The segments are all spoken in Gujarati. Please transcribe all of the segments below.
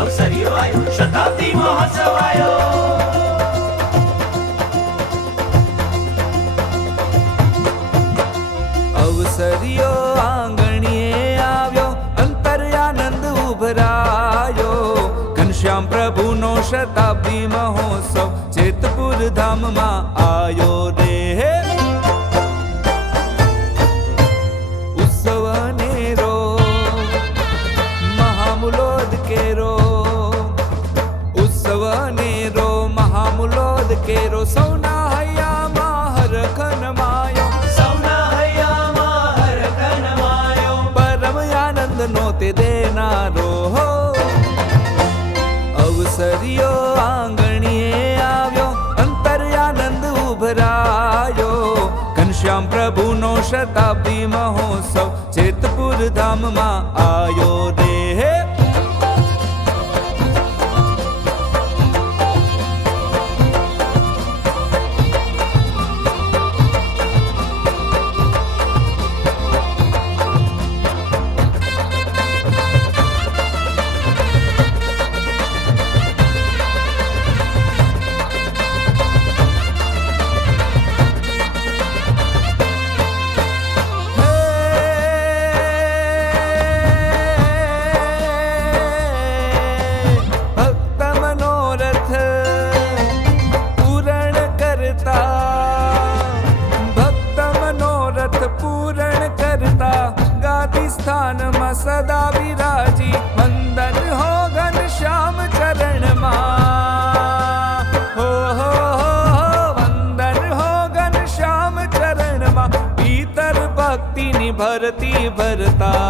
અવસર્યો આયો, શતાબ્દી મહોત્સવ આયો. અવસર્યો આંગણીએ આવ્યો, અંતર્યાનંદ ઉભરાયો. ઘનશ્યામ પ્રભુનો શતાબ્દી મહોત્સવ જેતપુર ધામમાં આયો રે. ઉત્સવ નેરો મહામુલોદ કેરો, ઉત્સવ નેરો મહામુલોદ કેરો. સૌના હૈયામાં હરખ નમાયો, સૌના હૈયામાં હરખ નમાયો. પરમ આનંદ નો તે દેનારો. અવસર્યો આંગણીએ આવ્યો, અંતર્યાનંદ ઉભરાયો. ઘનશ્યામ પ્રભુનો શતાબ્દી મહોત્સવ જેતપુર ધામમાં આયો રે. સ્થાનમાં સદા વિરાજી, વંદન હો ઘનશ્યામ ચરણમાં. હો વંદન હો ઘનશ્યામ ચરણમાં. ભીતર ભક્તિની ભરતી ભરતા.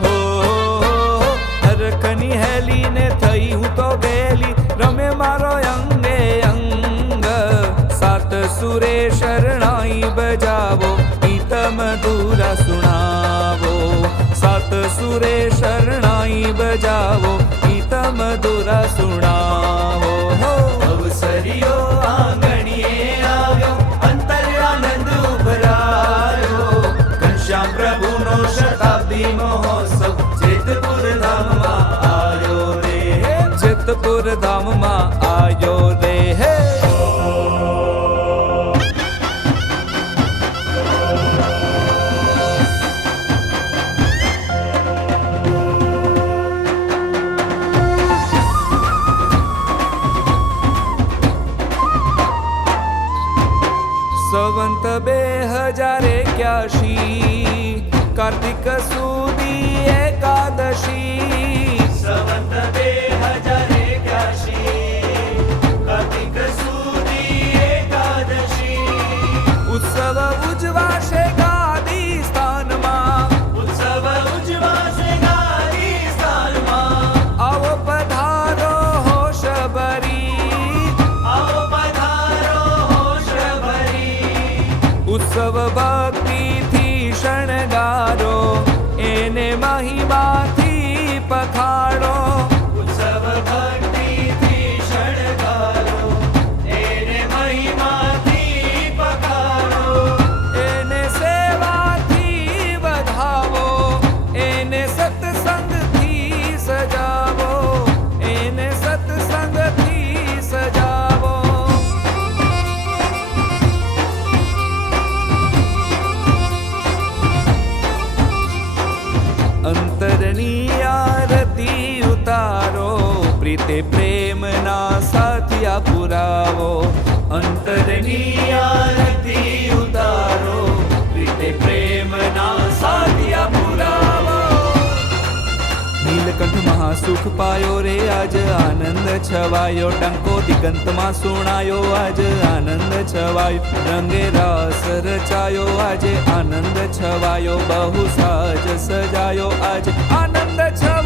હો હરખની હેલીને થઈ હું તો ગેલી, રમે મારો અંગે અંગ. સાત સુરે શરણાઈ બજાવો, મધુરા સુણાવો. સાત સુરે શરણાઈ બજાવો, ગીત મધુરા સુણાવો. અવસર્યો આંગણીએ આવ્યો, અંતર્યાનંદ ઉભરાયો. ઘનશ્યામ પ્રભુનો શતાબ્દી મહોત્સવ જેતપુર ધામમાં આયો રે. જેતપુર ધામમાં આયો રે. સંવંત 2081, કાર્તિક સુદી એકાદશી. સંવંત 2081, કાર્તિક સુદી એકાદશી. ઉત્સવ ઉજવાશે ગાદી સ્થાનમાં, ઉત્સવ ઉજવાશે ગાદી સ્થાનમાં. આવો પધારો હોશ ભરી, આવો પધારો હોશ ભરી. ઉત્સવ ભક્તિથી શણગારો, એને મહિમાથી પખાડો. ઉત્સવ ભક્તિથી શણગારો, એને મહિમાથી પખારો. એને સેવાથી વધાવો, એને સત્સંગથી સજાવો, એને સત્સંગથી સજાવો. અંતરની આરતી ઉતારો, પ્રીતે પ્રેમના સાથિયા પુરાવો. અંતરની આરતી ઉતારો, પ્રીતે પ્રેમના સાથિયા પુરાવો. નીલકંઠ મહાસુખ પાયો રે, આજ આનંદ છવાયો. ડંકો દિગંતમાં સુણાયો, આજ આનંદ છવાયો. રંગે રાસ રચાયો, આજે આનંદ છવાયો. બહુ સાજ સજાયો, આજ આનંદ છવાયો.